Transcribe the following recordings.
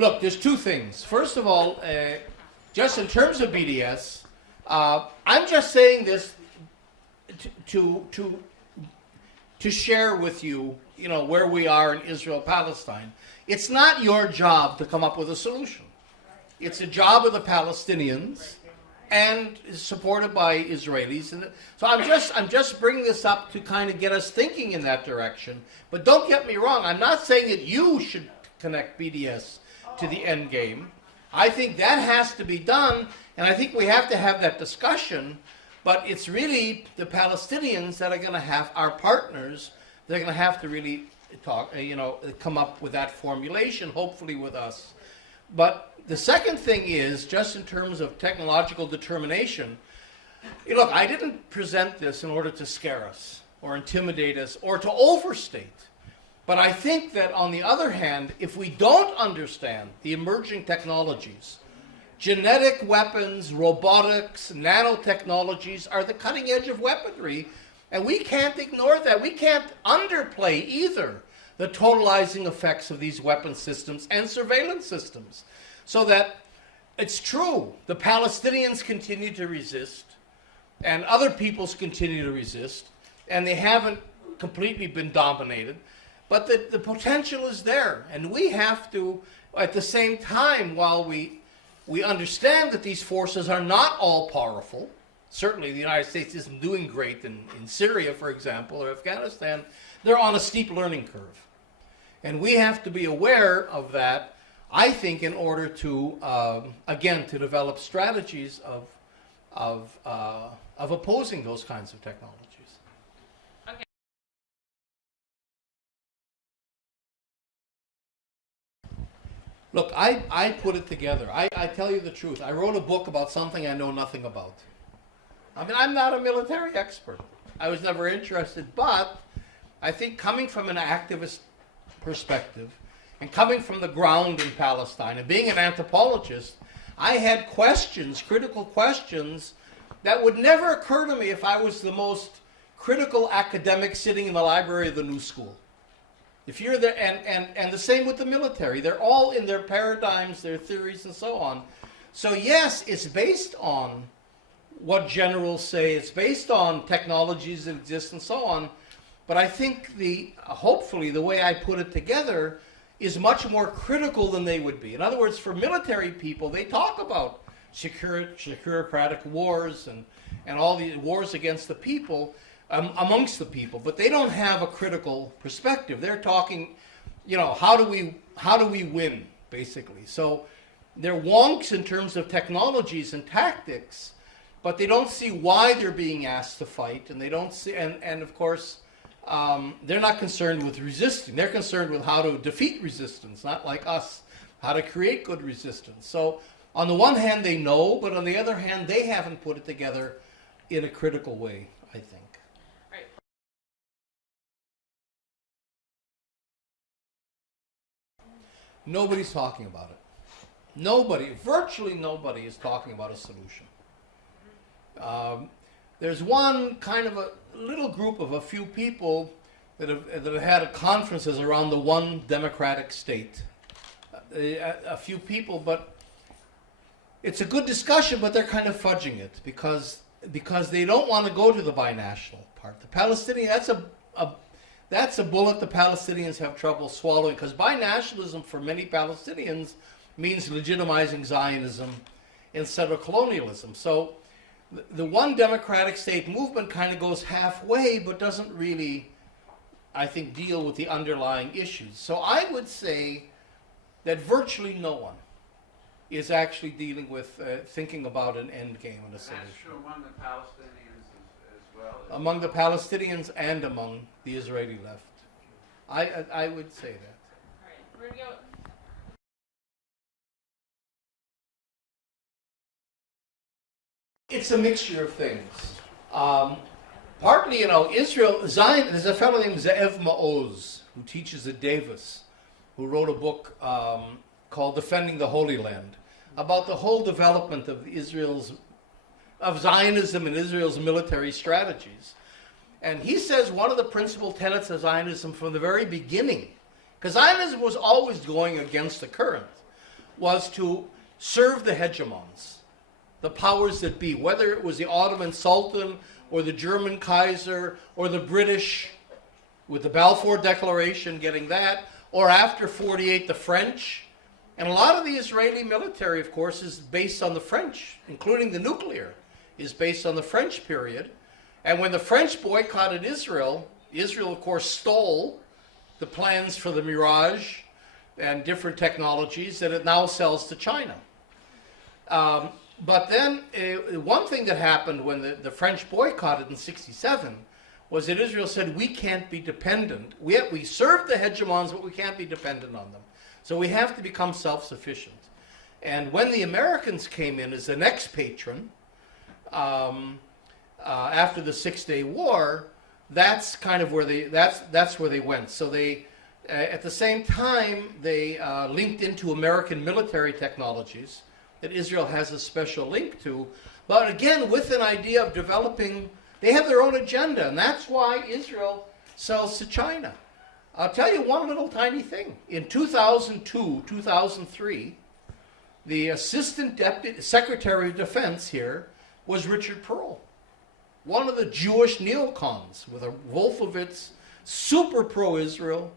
Look, there's two things. First of all, just in terms of BDS, I'm just saying this to share with you, where we are in Israel-Palestine. It's not your job to come up with a solution. It's a job of the Palestinians, and is supported by Israelis. And so I'm just bringing this up to kind of get us thinking in that direction. But don't get me wrong. I'm not saying that you should connect BDS to the end game. I think that has to be done, and I think we have to have that discussion. But it's really the Palestinians that are going to have, our partners, they're going to have to really talk, come up with that formulation, hopefully with us. But the second thing is, just in terms of technological determination, look, I didn't present this in order to scare us or intimidate us or to overstate. But I think that on the other hand, if we don't understand the emerging technologies, genetic weapons, robotics, nanotechnologies are the cutting edge of weaponry, and we can't ignore that. We can't underplay either the totalizing effects of these weapon systems and surveillance systems. So that it's true, the Palestinians continue to resist, and other peoples continue to resist, and they haven't completely been dominated, but the potential is there, and we have to, at the same time, while we understand that these forces are not all powerful, certainly the United States isn't doing great in Syria, for example, or Afghanistan, they're on a steep learning curve. And we have to be aware of that, I think, in order to, again, to develop strategies of opposing those kinds of technologies. Okay. Look, I put it together. I tell you the truth. I wrote a book about something I know nothing about. I mean, I'm not a military expert. I was never interested, but I think coming from an activist perspective, and coming from the ground in Palestine, and being an anthropologist, I had questions, critical questions, that would never occur to me if I was the most critical academic sitting in the library of the new school. If you're there, and the same with the military. They're all in their paradigms, their theories, and so on. So yes, it's based on what generals say. It's based on technologies that exist and so on. But I think hopefully the way I put it together is much more critical than they would be. In other words, for military people, they talk about securocratic wars and all these wars against the people, amongst the people, but they don't have a critical perspective. They're talking, how do we win, basically. So they're wonks in terms of technologies and tactics, but they don't see why they're being asked to fight, and they don't see, and of course, they're not concerned with resisting. They're concerned with how to defeat resistance, not like us, how to create good resistance. So on the one hand, they know, but on the other hand, they haven't put it together in a critical way, I think. Right. Nobody's talking about it. Virtually nobody is talking about a solution. There's one kind of a little group of a few people that have had conferences around the one democratic state. A few people, but it's a good discussion, but they're kind of fudging it because they don't want to go to the binational part. The Palestinian, that's a bullet the Palestinians have trouble swallowing, because binationalism for many Palestinians means legitimizing Zionism instead of colonialism. So the one democratic state movement kind of goes halfway, but doesn't really, I think, deal with the underlying issues. So I would say that virtually no one is actually dealing with thinking about an end game and a solution. That's true among the Palestinians as well? Among the Palestinians and among the Israeli left. I would say that. All right, we're going to go. It's a mixture of things. Partly, Israel, Zion, there's a fellow named Ze'ev Maoz who teaches at Davis, who wrote a book called Defending the Holy Land, about the whole development of Zionism and Israel's military strategies. And he says one of the principal tenets of Zionism from the very beginning, because Zionism was always going against the current, was to serve the hegemons, the powers that be, whether it was the Ottoman Sultan or the German Kaiser or the British with the Balfour Declaration getting that, or after 48 the French. And a lot of the Israeli military, of course, is based on the French, including the nuclear, is based on the French period. And when the French boycotted Israel, Israel, of course, stole the plans for the Mirage and different technologies that it now sells to China. But then one thing that happened when the French boycotted in 1967 was that Israel said, we can't be dependent. We serve the hegemons, but we can't be dependent on them. So we have to become self-sufficient. And when the Americans came in as the next patron, after the Six-Day War, that's kind of where that's where they went. So they, at the same time, they linked into American military technologies that Israel has a special link to. But again, with an idea of developing, they have their own agenda, and that's why Israel sells to China. I'll tell you one little tiny thing. In 2002, 2003, the Assistant Deputy Secretary of Defense here was Richard Perle, one of the Jewish neocons with a Wolfowitz, super pro-Israel,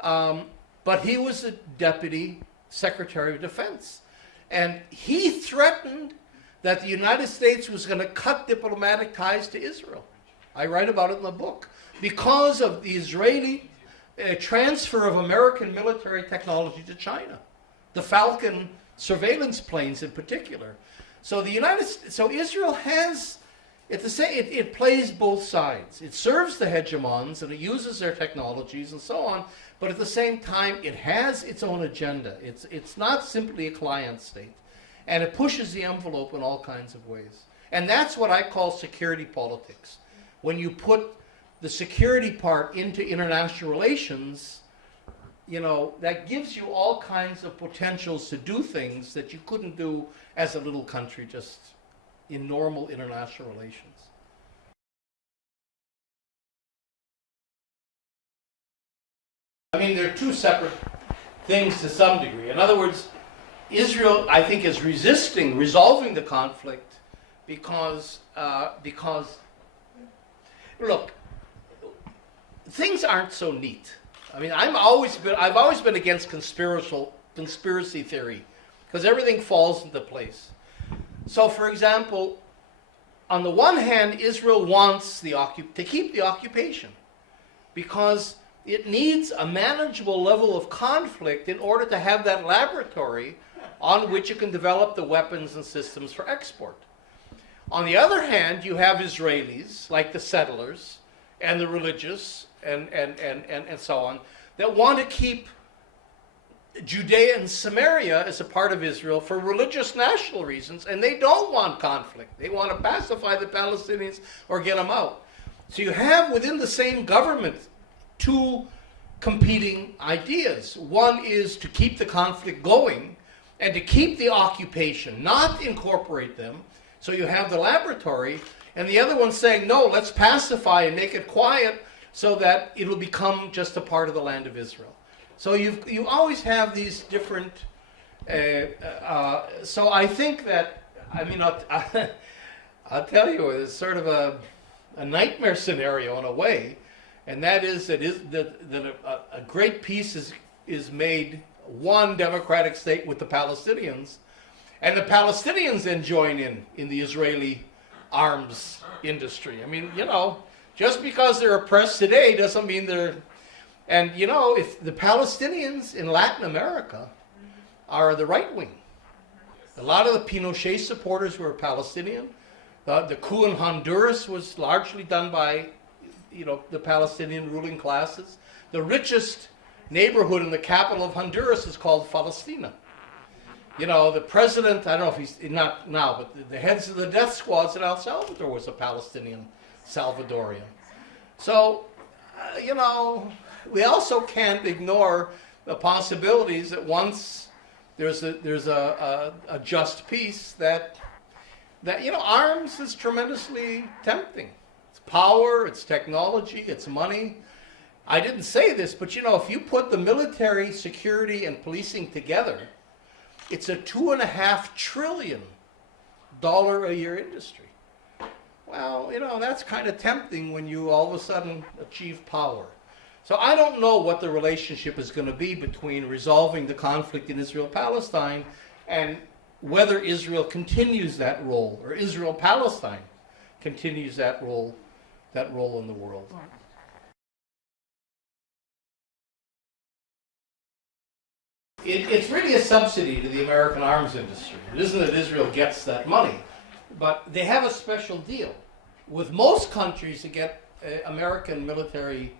but he was the Deputy Secretary of Defense. And he threatened that the United States was going to cut diplomatic ties to Israel. I write about it in the book. Because of the Israeli transfer of American military technology to China. The Falcon surveillance planes in particular. So Israel has, it plays both sides. It serves the hegemons and it uses their technologies and so on, but at the same time it has its own agenda. It's not simply a client state. And it pushes the envelope in all kinds of ways. And that's what I call security politics. When you put the security part into international relations, you know, that gives you all kinds of potentials to do things that you couldn't do as a little country just in normal international relations. I mean, they're two separate things to some degree. In other words, Israel, I think, is resisting resolving the conflict because look, things aren't so neat. I mean, I've always been against conspiracy theory because everything falls into place. So, for example, on the one hand, Israel wants to keep the occupation because it needs a manageable level of conflict in order to have that laboratory on which it can develop the weapons and systems for export. On the other hand, you have Israelis, like the settlers and the religious and so on, that want to keep Judea and Samaria as a part of Israel for religious national reasons, and they don't want conflict. They want to pacify the Palestinians or get them out. So you have within the same government two competing ideas. One is to keep the conflict going and to keep the occupation, not incorporate them. So you have the laboratory, and the other one saying, no, let's pacify and make it quiet so that it'll become just a part of the land of Israel. So you always have these different, so I think that, I mean, I'll tell you, it's sort of a nightmare scenario in a way, and that is that a great peace is made one democratic state with the Palestinians, and the Palestinians then join in the Israeli arms industry. I mean, you know, just because they're oppressed today doesn't mean they're... And, you know, if the Palestinians in Latin America are the right wing. A lot of the Pinochet supporters were Palestinian. The coup in Honduras was largely done by, you know, the Palestinian ruling classes. The richest neighborhood in the capital of Honduras is called Palestina. You know, the president, I don't know if he's not now, but the heads of the death squads in El Salvador was a Palestinian Salvadorian. So, you know, we also can't ignore the possibilities that once there's a just peace that you know, arms is tremendously tempting. It's power, it's technology, it's money. I didn't say this, but you know, if you put the military, security, and policing together, It's a $2.5 trillion a year industry. Well, you know, that's kind of tempting when you all of a sudden achieve power. So I don't know what the relationship is going to be between resolving the conflict in Israel-Palestine and whether Israel continues that role, or Israel-Palestine continues that role in the world. It's really a subsidy to the American arms industry. It isn't that Israel gets that money, but they have a special deal. With most countries that get American military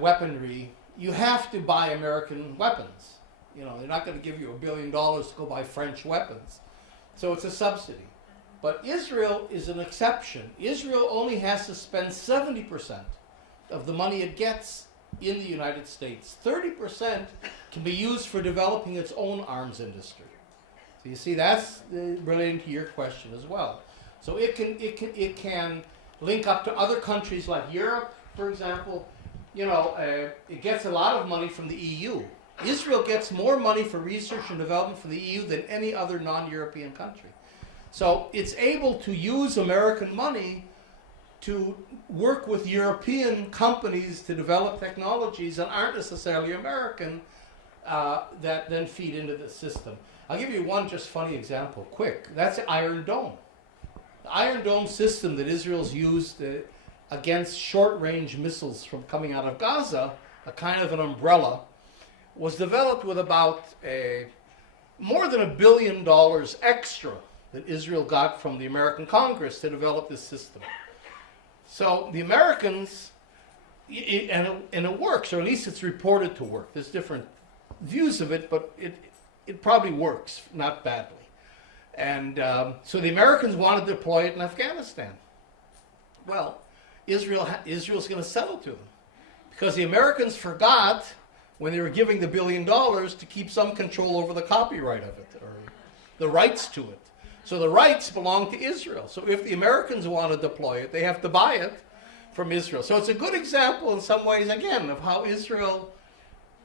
weaponry, you have to buy American weapons. You know, they're not going to give you $1 billion to go buy French weapons. So it's a subsidy. But Israel is an exception. Israel only has to spend 70% of the money it gets in the United States. 30% can be used for developing its own arms industry. So you see, that's relating to your question as well. So it can link up to other countries like Europe, for example. You know, it gets a lot of money from the EU. Israel gets more money for research and development from the EU than any other non-European country. So it's able to use American money to work with European companies to develop technologies that aren't necessarily American that then feed into the system. I'll give you one just funny example, quick. That's the Iron Dome. The Iron Dome system that Israel's used against short-range missiles from coming out of Gaza, a kind of an umbrella, was developed with about more than $1 billion extra that Israel got from the American Congress to develop this system. So the Americans, and it works, or at least it's reported to work. There's different views of it, but it probably works, not badly. And so the Americans want to deploy it in Afghanistan. Well, Israel's going to settle to them, because the Americans forgot when they were giving the $1 billion to keep some control over the copyright of it, or the rights to it. So the rights belong to Israel. So if the Americans want to deploy it, they have to buy it from Israel. So it's a good example in some ways, again, of how Israel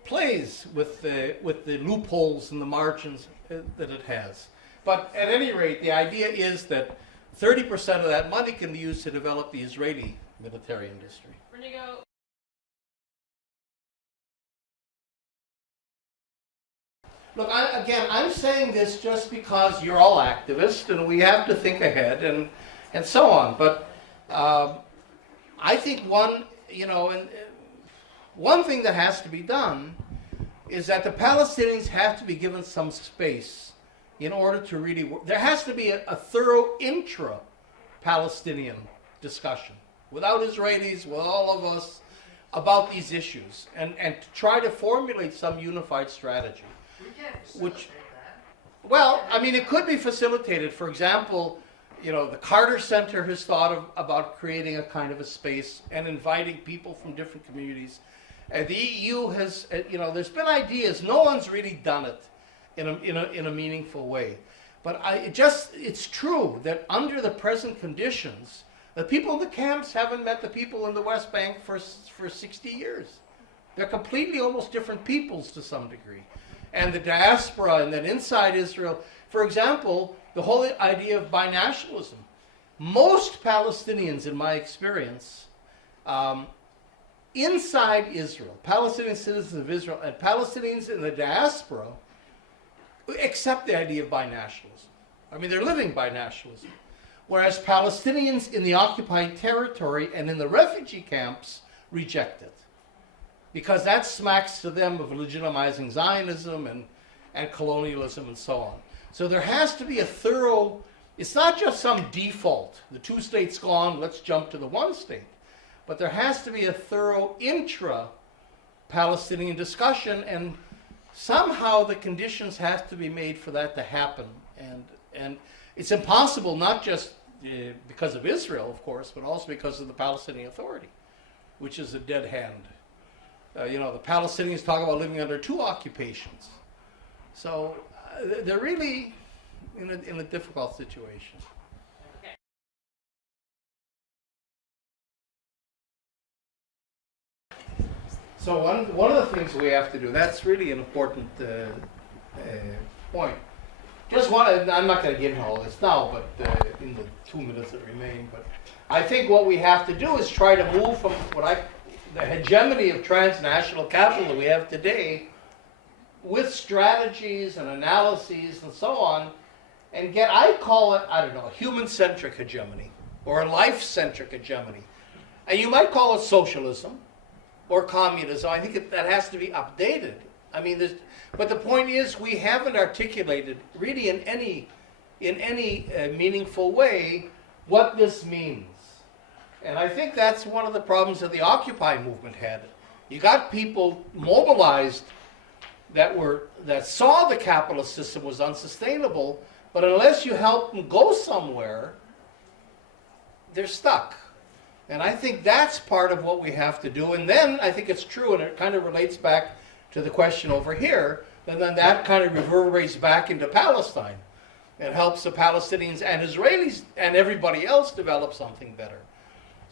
plays with the loopholes and the margins that it has. But at any rate, the idea is that 30% of that money can be used to develop the Israeli military industry. Renigo. Look, I'm saying this just because you're all activists and we have to think ahead and so on. But I think one thing that has to be done is that the Palestinians have to be given some space in order to really work. There has to be a thorough intra-Palestinian discussion without Israelis, with all of us, about these issues, and to try to formulate some unified strategy. Which, well, I mean, it could be facilitated. For example, you know, the Carter Center has thought about creating a kind of a space and inviting people from different communities. The EU has, there's been ideas. No one's really done it in a meaningful way. But it's true that under the present conditions, the people in the camps haven't met the people in the West Bank for 60 years. They're completely almost different peoples to some degree. And the diaspora, and then inside Israel, for example, the whole idea of binationalism. Most Palestinians, in my experience, inside Israel, Palestinian citizens of Israel, and Palestinians in the diaspora, accept the idea of binationalism. I mean, they're living binationalism. Whereas Palestinians in the occupied territory and in the refugee camps reject it, because that smacks to them of legitimizing Zionism and colonialism and so on. So there has to be a thorough, it's not just some default, the two states gone, let's jump to the one state, but there has to be a thorough intra-Palestinian discussion, and somehow the conditions have to be made for that to happen. And it's impossible, not just because of Israel, of course, but also because of the Palestinian Authority, which is a dead hand. The Palestinians talk about living under two occupations. So they're really in a difficult situation. Okay. So one of the things we have to do, that's really an important point. Just want to, I'm not going to get into all this now, but in the 2 minutes that remain, but I think what we have to do is try to move from the hegemony of transnational capital that we have today with strategies and analyses and so on, and I call it, I don't know, a human-centric hegemony or a life-centric hegemony. And you might call it socialism or communism. I think that has to be updated. I mean, but the point is we haven't articulated really in any meaningful way what this means. And I think that's one of the problems that the Occupy movement had. You got people mobilized that saw the capitalist system was unsustainable, but unless you help them go somewhere, they're stuck. And I think that's part of what we have to do. And then I think it's true, and it kind of relates back to the question over here, and then that kind of reverberates back into Palestine. It helps the Palestinians and Israelis and everybody else develop something better.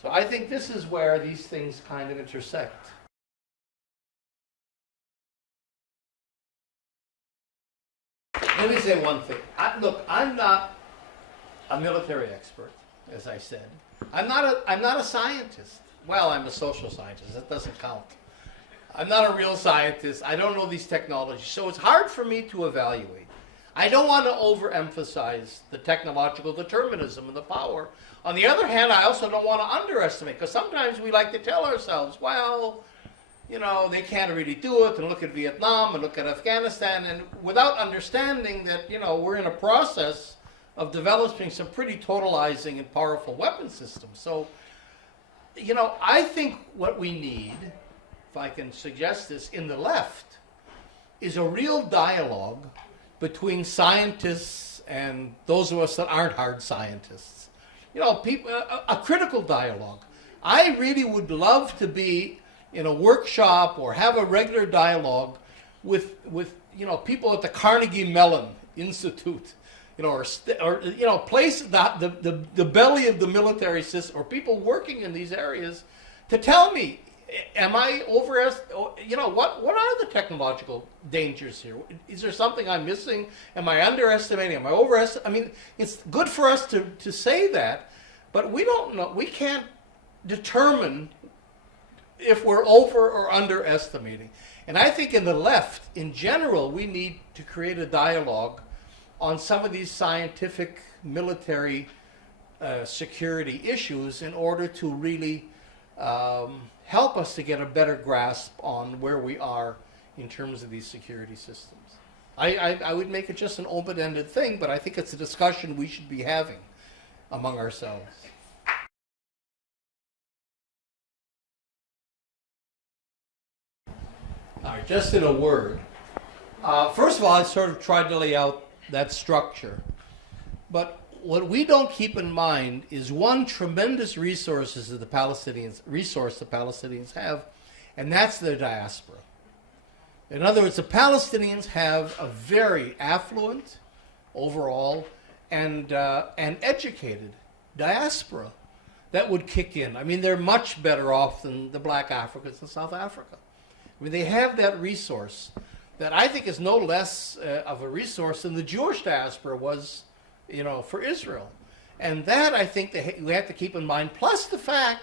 So I think this is where these things kind of intersect. Let me say one thing. Look, I'm not a military expert, as I said. I'm not a scientist. Well, I'm a social scientist. That doesn't count. I'm not a real scientist. I don't know these technologies. So it's hard for me to evaluate. I don't want to overemphasize the technological determinism and the power. On the other hand, I also don't want to underestimate, because sometimes we like to tell ourselves, well, you know, they can't really do it, and look at Vietnam and look at Afghanistan, and without understanding that, you know, we're in a process of developing some pretty totalizing and powerful weapon systems. So, you know, I think what we need, if I can suggest this, in the left, is a real dialogue between scientists and those of us that aren't hard scientists. You know, people, a critical dialogue. I really would love to be in a workshop or have a regular dialogue with you know, people at the Carnegie Mellon Institute, you know, or you know, places that the belly of the military system, or people working in these areas, to tell me, am I you know, what are the technological dangers here? Is there something I'm missing? Am I underestimating? Am I overestimating? I mean, it's good for us to say that, but we don't know. We can't determine if we're over or underestimating. And I think in the left, in general, we need to create a dialogue on some of these scientific military security issues in order to really help us to get a better grasp on where we are in terms of these security systems. I would make it just an open-ended thing, but I think it's a discussion we should be having among ourselves. All right, just in a word. First of all, I sort of tried to lay out that structure. But what we don't keep in mind is one tremendous resource the Palestinians have, and that's their diaspora. In other words, the Palestinians have a very affluent, overall, and educated diaspora that would kick in. I mean, they're much better off than the black Africans in South Africa. I mean, they have that resource that I think is no less of a resource than the Jewish diaspora was, you know, for Israel. And that, I think, we have to keep in mind, plus the fact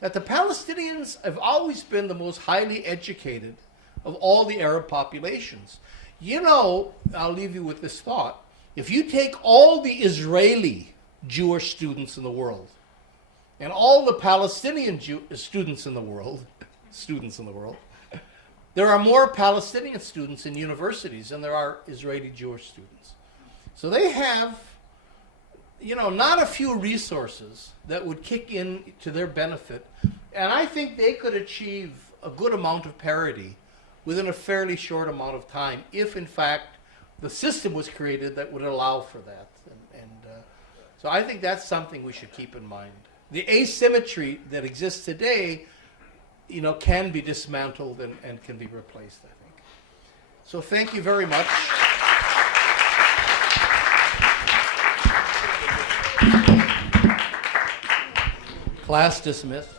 that the Palestinians have always been the most highly educated of all the Arab populations. You know, I'll leave you with this thought. If you take all the Israeli Jewish students in the world and all the Palestinian students in the world, there are more Palestinian students in universities than there are Israeli Jewish students. So they have, you know, not a few resources that would kick in to their benefit. And I think they could achieve a good amount of parity within a fairly short amount of time if, in fact, the system was created that would allow for that. So I think that's something we should keep in mind. The asymmetry that exists today, you know, can be dismantled and can be replaced, I think. So thank you very much. Class dismissed.